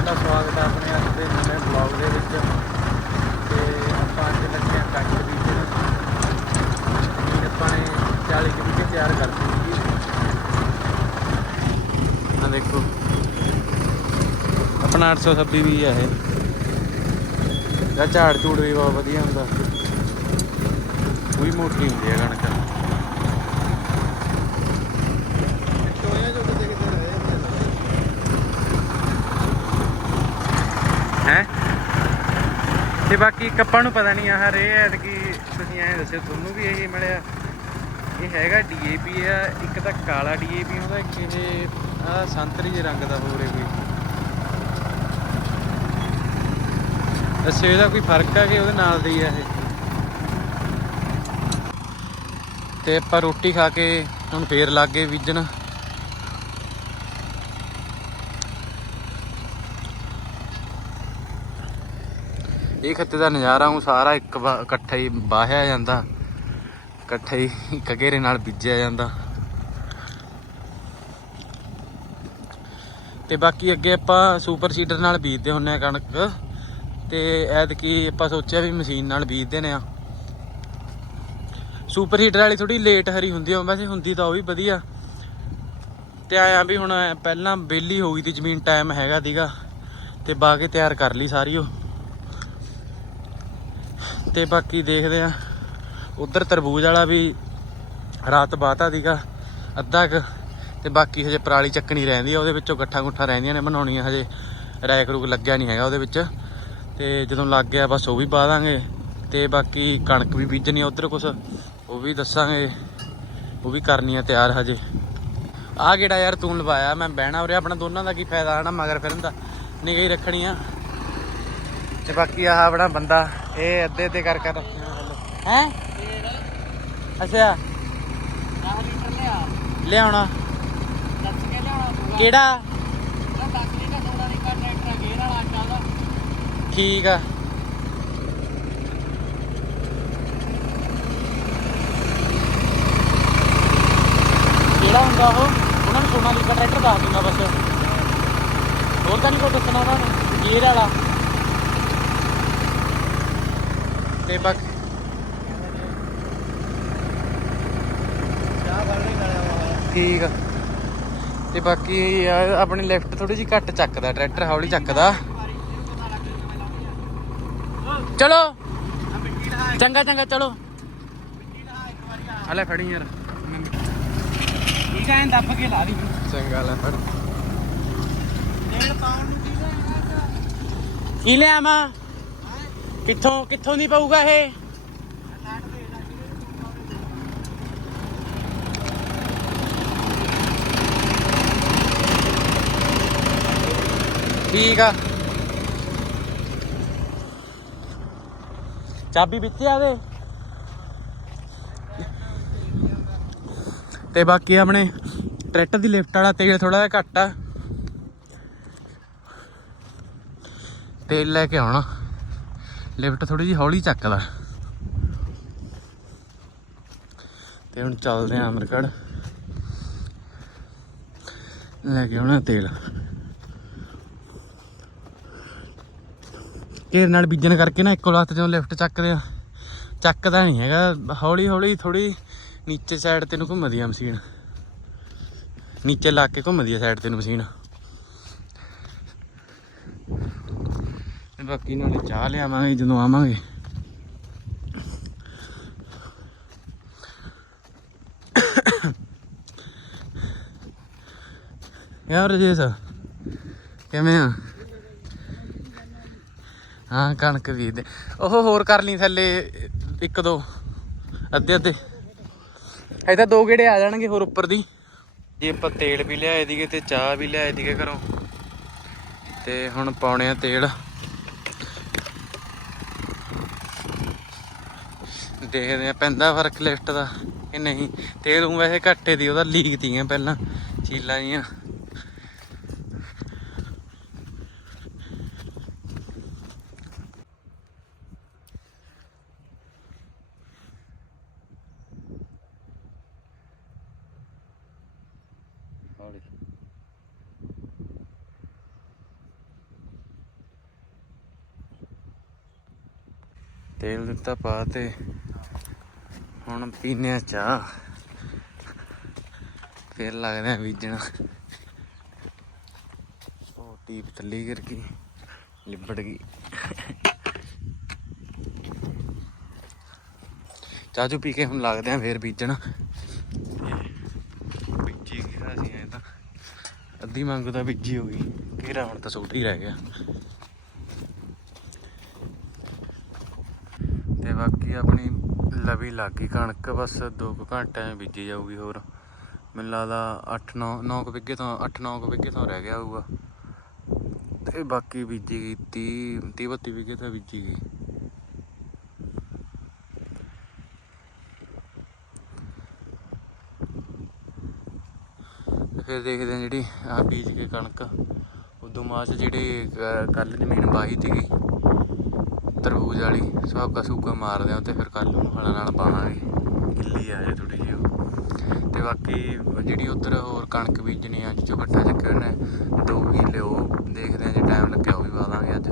ਤੁਹਾਡਾ ਸਵਾਗਤ ਹੈ ਆਪਣੇ ਅੱਜ ਦੇ ਨਵੇਂ ਬਲੌਗ ਦੇ ਵਿੱਚ। ਤੇ ਆਪਾਂ ਅੱਜ ਲੱਗੇ ਹਾਂ ਕੱਟ ਬੀਜਣ ਜ਼ਮੀਨ ਆਪਾਂ ਨੇ 40 ਕੁ ਤਿਆਰ ਕਰ ਦਿੱਤੀ ਸੀ। ਆ ਦੇਖੋ। ਆਪਣਾ 826 ਵੀ ਹੈ ਇਹ। ਦਾ ਝਾੜ ਝੂੜ ਵੀ ਬਹੁਤ ਵਧੀਆ ਹੁੰਦਾ। ਕੋਈ ਮੋਟੀ ਹੁੰਦੀ ਹੈ ਕਣਕ। ਹੈ? ਤੇ ਬਾਕੀ ਕੱਪਾਂ ਨੂੰ ਪਤਾ ਨਹੀਂ ਆਹ ਰੇ ਐਤਕੀ ਤੁਸੀਂ ਐਂ ਦੱਸਿਓ, ਤੁਹਾਨੂੰ ਵੀ ਇਹ ਮਿਲਿਆ। ਇਹ ਹੈਗਾ ਡੀਏਪੀ ਆ, ਇੱਕ ਤਾਂ ਕਾਲਾ ਡੀਏਪੀ ਹੁੰਦਾ ਇੱਕ ਇਹ ਆ ਸੰਤਰੀ ਜਿਹੇ ਰੰਗ ਦਾ ਹੋਰ ਹੈ ਕੋਈ ਦੱਸਿਓ ਇਹਦਾ ਕੋਈ ਫ਼ਰਕ ਆ ਕਿ ਉਹਦੇ ਨਾਲ ਦੀ ਆ ਇਹ? ਤੇ ਆਪਾਂ ਰੋਟੀ ਖਾ ਕੇ ਹੁਣ ਫੇਰ ਲੱਗ ਗਏ ਬੀਜਣ। ਇਹ ਖੱਤੇ ਦਾ ਨਜ਼ਾਰਾ ਉਹ ਸਾਰਾ ਇੱਕ ਵਾ- ਇਕੱਠਾ ਹੀ ਬਾਹਿਆ ਜਾਂਦਾ। ਇਕੱਠਾ ਹੀ ਇੱਕ ਘੇਰੇ ਨਾਲ ਬੀਜਿਆ ਜਾਂਦਾ। ਤੇ ਬਾਕੀ ਅੱਗੇ ਆਪਾਂ ਸੁਪਰ ਸੀਡਰ ਨਾਲ ਬੀਜਦੇ ਹੁੰਨੇ ਆ ਕਣਕ। ਤੇ ਐਤਕੀ ਆਪਾਂ ਸੋਚਿਆ ਵੀ ਮਸ਼ੀਨ ਨਾਲ ਬੀਜਦੇ ਨੇ ਆ। ਸੁਪਰ ਹੀਟਰ ਵਾਲੀ ਥੋੜੀ ਲੇਟ ਹਰੀ ਹੁੰਦੀ ਆ, ਵੈਸੇ ਹੁੰਦੀ ਤਾਂ ਉਹ ਵੀ ਵਧੀਆ। ਤੇ ਆਇਆ ਵੀ ਹੁਣ ਪਹਿਲਾਂ ਬੇਲੀ ਹੋ ਗਈ ਤੀ, ਜ਼ਮੀਨ ਟਾਈਮ ਹੈਗਾ ਦੀਗਾ ਤੇ ਬਾ ਕੇ ਤਿਆਰ ਕਰ ਲਈ ਸਾਰੀ ਉਹ। ਤੇ ਬਾਕੀ ਦੇਖਦੇ ਆ। ਉਧਰ ਤਰਬੂਜ ਵਾਲਾ ਵੀ ਰਾਤ ਬਾਤਾ ਦੀਗਾ ਅੱਧਾ ਕ, ਤੇ ਬਾਕੀ ਹਜੇ ਪਰਾਲੀ ਚੱਕਣੀ ਰਹਿੰਦੀ ਆ, ਉਹਦੇ ਵਿੱਚੋਂ ਗੱਠਾਂ ਗੁੱਠਾਂ ਰਹਿੰਦੀਆਂ ਨੇ ਬਣਾਉਣੀਆਂ, ਹਜੇ ਰੈਕ ਰੂਕ ਲੱਗਿਆ ਨਹੀਂ ਹੈਗਾ ਉਹਦੇ ਵਿੱਚ। ਤੇ ਜਦੋਂ ਲੱਗ ਗਿਆ, ਬਸ ਉਹ ਵੀ ਪਾ ਦਾਂਗੇ, ਤੇ ਬਾਕੀ ਕਣਕ ਵੀ ਬੀਜਣੀ ਆ ਉਧਰ ਕੁਛ, ਉਹ ਵੀ ਦੱਸਾਂਗੇ, ਉਹ ਵੀ ਕਰਨੀ ਆ ਤਿਆਰ ਹਜੇ। ਆ ਕਿਹੜਾ ਯਾਰ ਤੂੰ ਲਵਾਇਆ, ਮੈਂ ਬਹਿਣਾ ਉਰੇ, ਆਪਣਾ ਦੋਨਾਂ ਦਾ ਕੀ ਫਾਇਦਾ ਹਨਾ, ਮਗਰ ਫਿਰਨ ਦਾ। ਨਿਗਾਹ ਹੀ ਰੱਖਣੀ ਆ। ਤੇ ਬਾਕੀ ਆਹ ਆਪਣਾ ਬੰਦਾ ਇਹ ਅੱਧੇ ਅੱਧੇ ਕਰ ਕਰ ਹੈ? ਅੱਛਾ। ਲਿਆਉਣਾ। ਕਿਹੜਾ? ਠੀਕ ਆ। ਕਿਹੜਾ ਹੁੰਦਾ ਉਹ? ਉਹਨਾਂ ਨੂੰ ਸੋਨਾ ਲੀਕਾ ਟਰੈਕਟਰ ਦੱਸ ਦਿੰਦਾ ਬਸ। ਹੋਰ ਤਾਂ ਨਹੀਂ ਕੋਈ ਦੱਸਣਾ ਉਹਨਾਂ ਨੂੰ। ਗੇਅਰ ਵਾਲਾ। ਤੇ ਬਾਕੀ ਠੀਕ ਆ। ਤੇ ਬਾਕੀ ਆਪਣੀ ਲੈਫਟ ਥੋੜੀ ਜਿਹੀ ਘੱਟ ਚੱਕਦਾ ਟਰੈਕਟਰ ਹੌਲੀ ਚੱਕਦਾ। ਚਲੋ। ਚੰਗਾ ਚੰਗਾ ਚਲੋ। ਹਲੇ ਫੜੀ ਯਾਰ। ਠੀਕ ਐਂ ਦੱਬ ਕੇ ਲਾ ਦੀ ਚੰਗਾ ਲੈ ਫੜ। ਕੀ ਲਿਆ ਮਾ ਕਿੱਥੋਂ ਕਿੱਥੋਂ ਦੀ ਪਊਗਾ ਇਹ? ਠੀਕ ਆ। ਚਾਬੀ ਵਿੱਚ ਆ ਦੇ ਤੇ ਬਾਕੀ ਆਪਣੇ ਟਰੈਕਟਰ ਦੀ ਲਿਫਟ ਵਾਲਾ ਤੇਲ ਥੋੜਾ ਜਿਹਾ ਘੱਟ ਆ। ਤੇਲ ਲੈ ਕੇ ਆਉਣਾ। ਲਿਫਟ ਥੋੜੀ ਜਿਹੀ ਹੌਲੀ ਚੱਕਦਾ ਤੇ ਹੁਣ ਚੱਲਦੇ ਆਂ ਅਮਰਗੜ ਲੈ ਕੇ ਆਉਣਾ ਤੇਲ। ਘੇਰ ਨਾਲ ਬੀਜਣ ਕਰਕੇ ਨਾ ਇੱਕੋ ਲੱਤ ਜਦੋਂ ਲਿਫਟ ਚੱਕਦੇ ਆ। ਚੱਕਦਾ ਨਹੀਂ ਹੈਗਾ। ਹੌਲੀ ਹੌਲੀ ਥੋੜੀ ਨੀਚੇ ਸਾਈਡ ਤੇ ਨੂੰ ਘੁੰਮਦੀ ਆ ਮਸ਼ੀਨ। ਨੀਚੇ ਲਾ ਕੇ ਘੁੰਮਦੀ ਆ ਸਾਈਡ ਤੇ ਨੂੰ ਮਸ਼ੀਨ। ਤੇ ਬਾਕੀ ਨਾਲੇ ਚਾਹ ਲਿਆਵਾਂਗੇ ਜਦੋਂ ਆਵਾਂਗੇ। ਯਾਰ ਰਜੇਸ਼? ਕਿਵੇਂ ਆ? ਹਾਂ, ਕਣਕ ਵੀ ਦੇ। ਉਹ ਹੋਰ ਕਰ ਲਈ ਥੱਲੇ, ਇੱਕ ਦੋ। ਅੱਧੇ ਅੱਧੇ। ਇਹ ਤਾਂ ਦੋ ਗੇੜੇ ਆ ਜਾਣਗੇ ਹੋਰ ਉੱਪਰ ਦੀ। ਜੇ ਆਪਾਂ ਤੇਲ ਵੀ ਲਿਆਏ ਦੀਗੇ ਤੇ ਚਾਹ ਵੀ ਲਿਆਏ ਦੀਗੇ ਘਰੋਂ। ਤੇ ਹੁਣ ਪਾਉਣੇ ਆ ਤੇਲ। ਦੇਖਦੇ ਆ, ਪੈਂਦਾ ਫ਼ਰਕ ਲਿਫਟ ਦਾ ਕਿ ਨਹੀਂ? ਤੇਲ ਹੂੰ ਵੈਸੇ ਘਾਟੇ ਦੀ, ਉਹਦਾ ਲੀਕ ਦੀਆਂ ਪਹਿਲਾਂ, ਚੀਲਾਂ ਜੀਆਂ। ਤੇਲ ਦਿੱਤਾ ਪਾ ਤੇ ਹੁਣ ਪੀਨੇ ਆ ਚਾਹ। ਫਿਰ ਲੱਗਦੇ ਆ ਬੀਜਣਾ। ਉਹ ਟੀਪ ਥੱਲੀ ਕਰ ਗਈ, ਲਿਬੜ ਗਈ। ਚਾਚੂ ਪੀ ਕੇ ਹੁਣ ਲੱਗਦੇ ਆ ਫੇਰ ਬੀਜਣਾ। ਬੀਜੀ ਗਿਆ ਸੀ ਐ ਤਾਂ। ਅੱਧੀ ਮੰਗ ਤਾਂ ਬੀਜੀ ਹੋ ਗਈ। ਘੇਰਾ ਹੁਣ ਤਾਂ ਸੋਟੀ ਰਹਿ ਗਿਆ। ਤੇ ਬਾਕੀ ਆਪਣੀ ਲਵੀ ਲੱਗ ਗਈ ਕਣਕ, ਬਸ 2 ਘੰਟਿਆਂ ਬੀਜੀ ਜਾਊਗੀ ਹੋਰ। ਮੈਨੂੰ ਲੱਗਦਾ 8 9 9 ਕੁ ਵਿੱਗੇ ਤੋਂ 8 9 ਕੁ ਵਿੱਗੇ ਤੋਂ ਰਹਿ ਗਿਆ ਹੋਊਗਾ। ਤੇ ਬਾਕੀ ਬੀਜੀ ਗਈ 30 30 32 ਵਿੱਗੇ ਤਾਂ ਬੀਜੀ ਗਈ। ਫਿਰ ਦੇਖਦੇ ਆ ਜਿਹੜੀ ਆ ਬੀਜ ਕੇ ਕਣਕ, ਉਦੋਂ ਬਾਅਦ ਜਿਹੜੀ ਜਿਹੜੇ ਕੱਲ ਜ਼ਮੀਨ ਵਾਹੀ ਸੀਗੀ। ਤਰਬੂਜ ਵਾਲੀ, ਸੁਹਾਗਾ ਸੁੱਕਾ ਮਾਰਦੇ ਆ ਤੇ ਫਿਰ ਕੱਲ ਨੂੰ ਹਲਾਂ ਨਾਲ ਪਾਵਾਂਗੇ। ਗਿੱਲੀ ਆ ਜੇ ਥੋੜੀ ਜਿਹੀ ਉਹ। ਤੇ ਬਾਕੀ ਜਿਹੜੀ ਉਧਰ ਹੋਰ ਕਣਕ ਬੀਜਣੀ ਆ ਜੋ ਇਕੱਠਾ ਚੱਕਿਆ ਨੇ ਦੋ ਕਿੱਲੇ ਉਹ ਦੇਖਦੇ ਆ ਜੇ ਟਾਈਮ ਲੱਗਿਆ ਉਹ ਵੀ ਪਾ ਦਾਂਗੇ ਅੱਜ।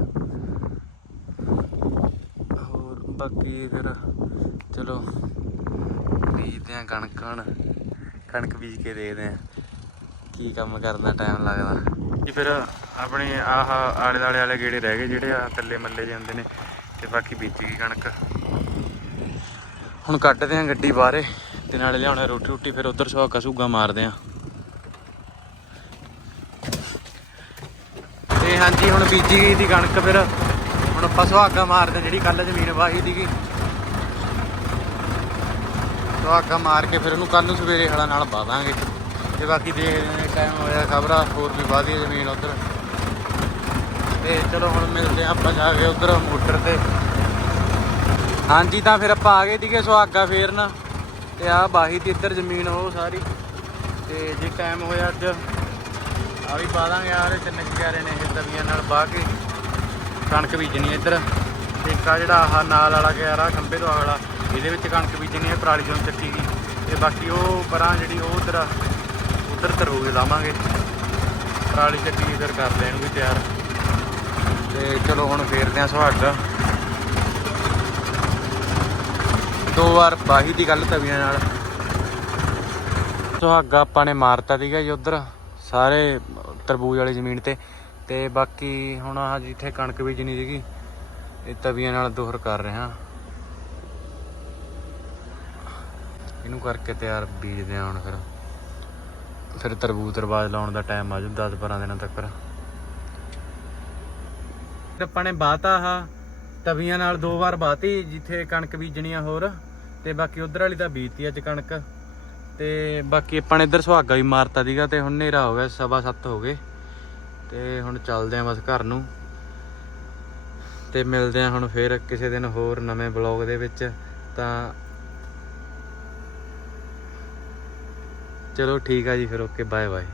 ਹੋਰ ਬਾਕੀ ਫਿਰ ਚਲੋ, ਬੀਜਦੇ ਆ ਕਣਕ ਹੁਣ। ਕਣਕ ਬੀਜ ਕੇ ਦੇਖਦੇ ਆ ਕੀ ਕੰਮ ਕਰਨਾ ਟਾਈਮ ਲੱਗਦਾ। ਜੀ ਫਿਰ ਆਪਣੇ ਆਹ ਆਲੇ ਦਾਲੇ ਵਾਲੇ ਗੇੜੇ ਰਹਿ ਗਏ ਜਿਹੜੇ ਆ ਥੱਲੇ ਮੱਲੇ ਜਾਂਦੇ ਨੇ। ਤੇ ਬਾਕੀ ਬੀਜੀ ਗਈ ਕਣਕ। ਹੁਣ ਕੱਢਦੇ ਆ ਗੱਡੀ ਬਾਹਰੇ ਤੇ ਨਾਲੇ ਲਿਆਉਣਾ ਰੋਟੀ ਰੋਟੀ, ਫਿਰ ਉਧਰ ਸੁਹਾਗਾ ਸੁਗਾ ਮਾਰਦੇ ਆ ਤੇ ਹਾਂਜੀ, ਹੁਣ ਬੀਜੀ ਗਈ ਦੀ ਕਣਕ ਫਿਰ। ਹੁਣ ਆਪਾਂ ਸੁਹਾਗਾ ਮਾਰਦੇ ਜਿਹੜੀ ਕੱਲ ਜ਼ਮੀਨ ਵਾਹੀ ਸੀਗੀ। ਸੁਹਾਗਾ ਮਾਰ ਕੇ ਫਿਰ ਉਹਨੂੰ ਕੱਲ ਨੂੰ ਸਵੇਰੇ ਹਲਾ ਨਾਲ ਪਾ ਦਾਂਗੇ ਤੇ ਬਾਕੀ ਦੇਖਦੇ ਨੇ ਟਾਈਮ ਹੋਇਆ ਖਬਰਾ, ਹੋਰ ਵੀ ਵਾਧੀ ਹੈ ਜ਼ਮੀਨ ਉਧਰ। ਤੇ ਚਲੋ ਹੁਣ ਮਿਲਦੇ ਆ ਆਪਾਂ ਜਾ ਕੇ ਉਧਰ ਮੋਟਰ ਤੇ। ਹਾਂਜੀ, ਤਾਂ ਫਿਰ ਆਪਾਂ ਆ ਗਏ ਸੀਗੇ ਸੁਹਾਗਾ ਫੇਰਨ ਤੇ ਆ ਬਾਹੀ ਤੇ ਇੱਧਰ ਜ਼ਮੀਨ ਉਹ ਸਾਰੀ। ਤੇ ਜੇ ਟਾਈਮ ਹੋਇਆ ਅੱਜ ਆ ਵੀ ਪਾ ਦਾਂਗੇ ਯਾਰ ਇਹ ਤਿੰਨ ਕਿਆਰੇ ਨੇ ਇਹ ਤਵੀਆਂ ਨਾਲ ਬਾਹ ਕੇ। ਕਣਕ ਬੀਜਣੀ ਇੱਧਰ। ਤੇ ਇੱਕ ਆ ਜਿਹੜਾ ਆਹ ਨਾਲ ਵਾਲਾ ਕਿਆਰਾ ਖੰਬੇ ਤੋਂ ਵਾਲਾ, ਇਹਦੇ ਵਿੱਚ ਕਣਕ ਬੀਜਣੀ ਹੈ ਪਰਾਲੀ ਚੋਂ ਚੱਕੀ ਗਈ ਤੇ ਬਾਕੀ ਉਹ ਪਰਾਂ ਜਿਹੜੀ ਉਹ ਉਧਰ ਉਧਰ ਤਰੋਗੇ ਲਾਵਾਂਗੇ। ਪਰਾਲੀ ਚੱਕੀ ਫਿਰ ਕਰ ਲੈਣ ਵੀ ਤਿਆਰ। ਤੇ ਚਲੋ ਹੁਣ ਫੇਰਦੇ ਆ ਸੁਹਾਗ ਦੋ। ਵਾਰ ਬਾਹੀ ਦੀ ਗੱਲ ਤਵੀਆਂ ਨਾਲ। ਸੁਹਾਗਾ ਆਪਾਂ ਨੇ ਮਾਰਤਾ ਸੀਗਾ ਜੀ ਉਧਰ, ਸਾਰੇ ਤਰਬੂਜ ਵਾਲੀ ਜ਼ਮੀਨ ਤੇ। ਤੇ ਬਾਕੀ ਹੁਣ ਆਹ ਜਿੱਥੇ ਕਣਕ ਬੀਜਣੀ ਸੀਗੀ, ਇਹ ਤਵੀਆਂ ਨਾਲ ਦੋਹਰ ਕਰ ਰਹੇ। ਹਾਂ ਇਹਨੂੰ ਕਰਕੇ ਤਿਆਰ ਬੀਜਦੇ ਆ ਹੁਣ ਫਿਰ। ਫਿਰ ਤਰਬੂਜ ਤਰਬਾਜ ਲਾਉਣ ਦਾ ਟਾਈਮ ਆ ਜੂ 10 12 ਦਿਨਾਂ ਤੱਕ ਆਪਾਂ ਨੇ ਬਾਤਾ ਆ ਤਵੀਆਂ ਨਾਲ ਦੋ ਵਾਰ ਬਾਤੀ, ਜਿੱਥੇ ਕਣਕ ਬੀਜਣੀ ਆ ਹੋਰ, ਤੇ ਬਾਕੀ ਉਧਰ ਵਾਲੀ ਤਾਂ ਬੀਜਤੀ ਅੱਜ ਕਣਕ। ਤੇ ਬਾਕੀ ਆਪਾਂ ਨੇ ਇੱਧਰ ਸੁਹਾਗਾ ਵੀ ਮਾਰਤਾ ਸੀਗਾ, ਤੇ ਹੁਣ ਹਨੇਰਾ ਹੋ ਗਿਆ, ਸਵਾ ਸੱਤ ਹੋ ਗਏ। ਤੇ ਹੁਣ ਚੱਲਦੇ ਆਂ ਬਸ ਘਰ ਨੂੰ। ਤੇ ਮਿਲਦੇ ਆਂ ਹੁਣ ਫੇਰ ਕਿਸੇ ਦਿਨ ਹੋਰ ਨਵੇਂ ਬਲੌਗ ਦੇ ਵਿੱਚ। ਤਾਂ ਚਲੋ ਠੀਕ ਆ ਜੀ, ਫਿਰ ਓਕੇ ਬਾਏ ਬਾਏ